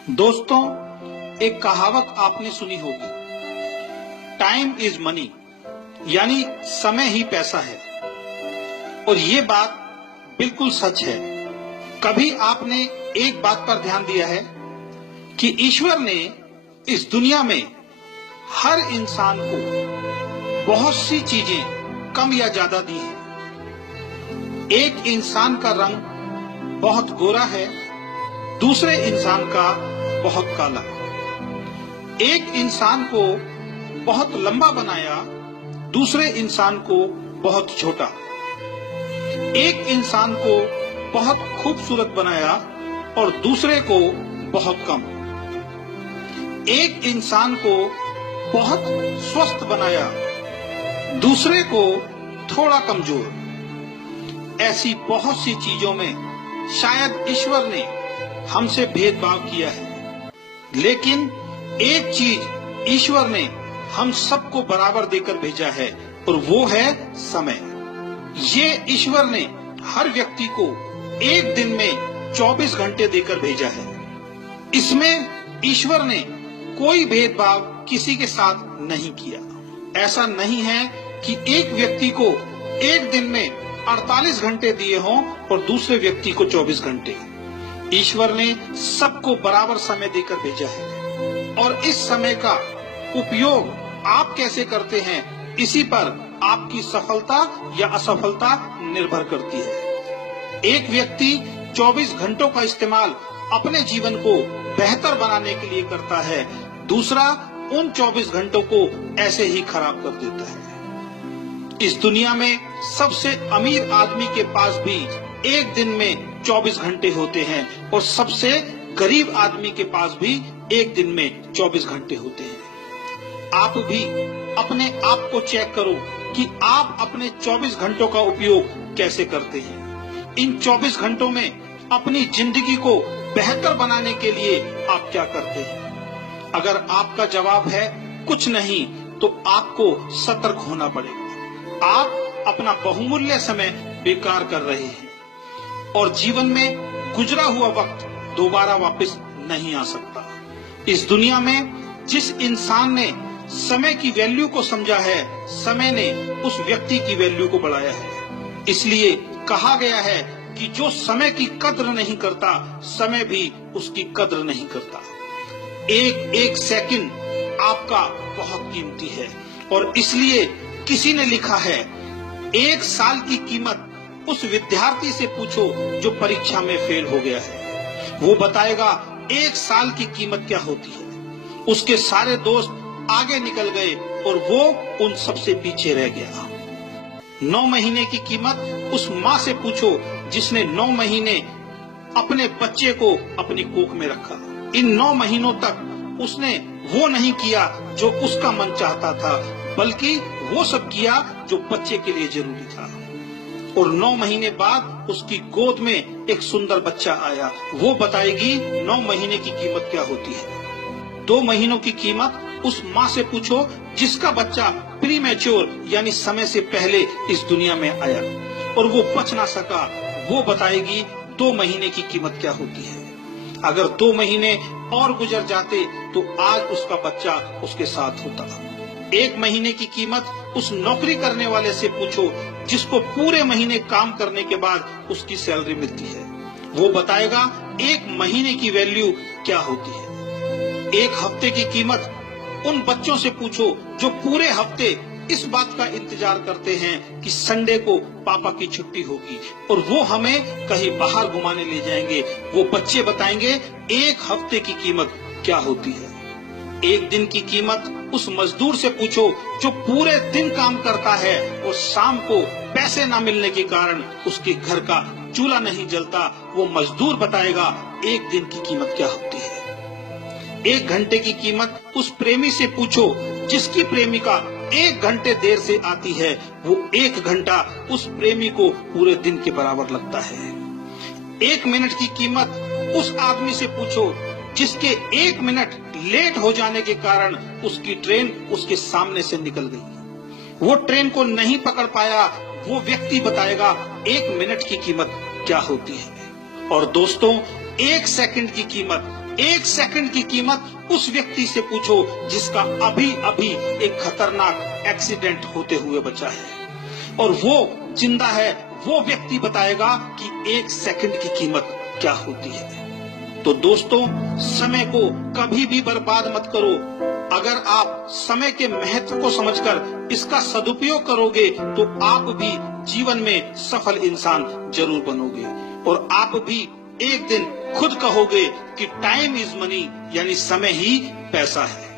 दोस्तों, एक कहावत आपने सुनी होगी, टाइम इज मनी, यानी समय ही पैसा है। और ये बात बिल्कुल सच है। कभी आपने एक बात पर ध्यान दिया है कि ईश्वर ने इस दुनिया में हर इंसान को बहुत सी चीजें कम या ज्यादा दी हैं। एक इंसान का रंग बहुत गोरा है, दूसरे इंसान का बहुत काला। एक इंसान को बहुत लंबा बनाया, दूसरे इंसान को बहुत छोटा। एक इंसान को बहुत खूबसूरत बनाया और दूसरे को बहुत कम। एक इंसान को बहुत स्वस्थ बनाया, दूसरे को थोड़ा कमजोर। ऐसी बहुत सी चीजों में शायद ईश्वर ने हमसे भेदभाव किया है, लेकिन एक चीज ईश्वर ने हम सबको बराबर देकर भेजा है और वो है समय। ये ईश्वर ने हर व्यक्ति को एक दिन में 24 घंटे देकर भेजा है। इसमें ईश्वर ने कोई भेदभाव किसी के साथ नहीं किया। ऐसा नहीं है कि एक व्यक्ति को एक दिन में 48 घंटे दिए हों और दूसरे व्यक्ति को 24 घंटे। ईश्वर ने सबको बराबर समय देकर भेजा है और इस समय का उपयोग आप कैसे करते हैं, इसी पर आपकी सफलता या असफलता निर्भर करती है। एक व्यक्ति 24 घंटों का इस्तेमाल अपने जीवन को बेहतर बनाने के लिए करता है, दूसरा उन 24 घंटों को ऐसे ही खराब कर देता है। इस दुनिया में सबसे अमीर आदमी के पास भी एक दिन में 24 घंटे होते हैं और सबसे गरीब आदमी के पास भी एक दिन में 24 घंटे होते हैं। आप भी अपने आप को चेक करो कि आप अपने 24 घंटों का उपयोग कैसे करते हैं। इन 24 घंटों में अपनी जिंदगी को बेहतर बनाने के लिए आप क्या करते हैं? अगर आपका जवाब है कुछ नहीं, तो आपको सतर्क होना पड़ेगा। आप अपना बहुमूल्य समय बेकार कर रहे हैं और जीवन में गुजरा हुआ वक्त दोबारा वापस नहीं आ सकता। इस दुनिया में जिस इंसान ने समय की वैल्यू को समझा है, समय ने उस व्यक्ति की वैल्यू को बढ़ाया है। इसलिए कहा गया है कि जो समय की कद्र नहीं करता, समय भी उसकी कद्र नहीं करता। एक एक सेकंड आपका बहुत कीमती है और इसलिए किसी ने लिखा है, एक साल की कीमत उस विद्यार्थी से पूछो जो परीक्षा में फेल हो गया है। वो बताएगा एक साल की कीमत क्या होती है। उसके सारे दोस्त आगे निकल गए और वो उन सबसे पीछे रह गया। 9 महीने की कीमत उस माँ से पूछो जिसने 9 महीने अपने बच्चे को अपनी कोख में रखा। इन 9 महीनों तक उसने वो नहीं किया जो उसका मन चाहता था, बल्कि वो सब किया जो बच्चे के लिए जरूरी था। और 9 महीने बाद उसकी गोद में एक सुंदर बच्चा आया। वो बताएगी 9 महीने की कीमत क्या होती है। 2 महीनों की कीमत उस माँ से पूछो जिसका बच्चा प्रीमैच्योर यानी समय से पहले इस दुनिया में आया और वो बच ना सका। वो बताएगी 2 महीने की कीमत क्या होती है। अगर 2 महीने और गुजर जाते तो आज उसका बच्चा उसके साथ होता। 1 महीने की कीमत उस नौकरी करने वाले से पूछो जिसको पूरे महीने काम करने के बाद उसकी सैलरी मिलती है। वो बताएगा 1 महीने की वैल्यू क्या होती है। 1 हफ्ते की कीमत उन बच्चों से पूछो जो पूरे हफ्ते इस बात का इंतजार करते हैं कि संडे को पापा की छुट्टी होगी और वो हमें कहीं बाहर घुमाने ले जाएंगे। वो बच्चे बताएंगे 1 हफ्ते की कीमत क्या होती है। 1 दिन की कीमत उस मजदूर से पूछो जो पूरे दिन काम करता है और शाम को पैसे न मिलने के कारण उसके घर का चूल्हा नहीं जलता। वो मजदूर बताएगा 1 दिन की कीमत क्या होती है। 1 घंटे की कीमत उस प्रेमी से पूछो जिसकी प्रेमिका 1 घंटे देर से आती है। वो 1 घंटा उस प्रेमी को पूरे दिन के बराबर लगता है। 1 मिनट की कीमत उस आदमी से पूछो जिसके 1 मिनट लेट हो जाने के कारण उसकी ट्रेन उसके सामने से निकल गई। वो ट्रेन को नहीं पकड़ पाया। वो व्यक्ति बताएगा 1 मिनट की कीमत क्या होती है। और दोस्तों, 1 सेकंड की कीमत 1 सेकंड की कीमत उस व्यक्ति से पूछो जिसका अभी अभी एक खतरनाक एक्सीडेंट होते हुए बचा है, और वो जिंदा है। वो व्यक्ति बताएगा कि 1 सेकंड की कीमत क्या होती है। तो दोस्तों, समय को कभी भी बर्बाद मत करो। अगर आप समय के महत्व को समझकर इसका सदुपयोग करोगे तो आप भी जीवन में सफल इंसान जरूर बनोगे, और आप भी एक दिन खुद कहोगे कि टाइम इज मनी, यानी समय ही पैसा है।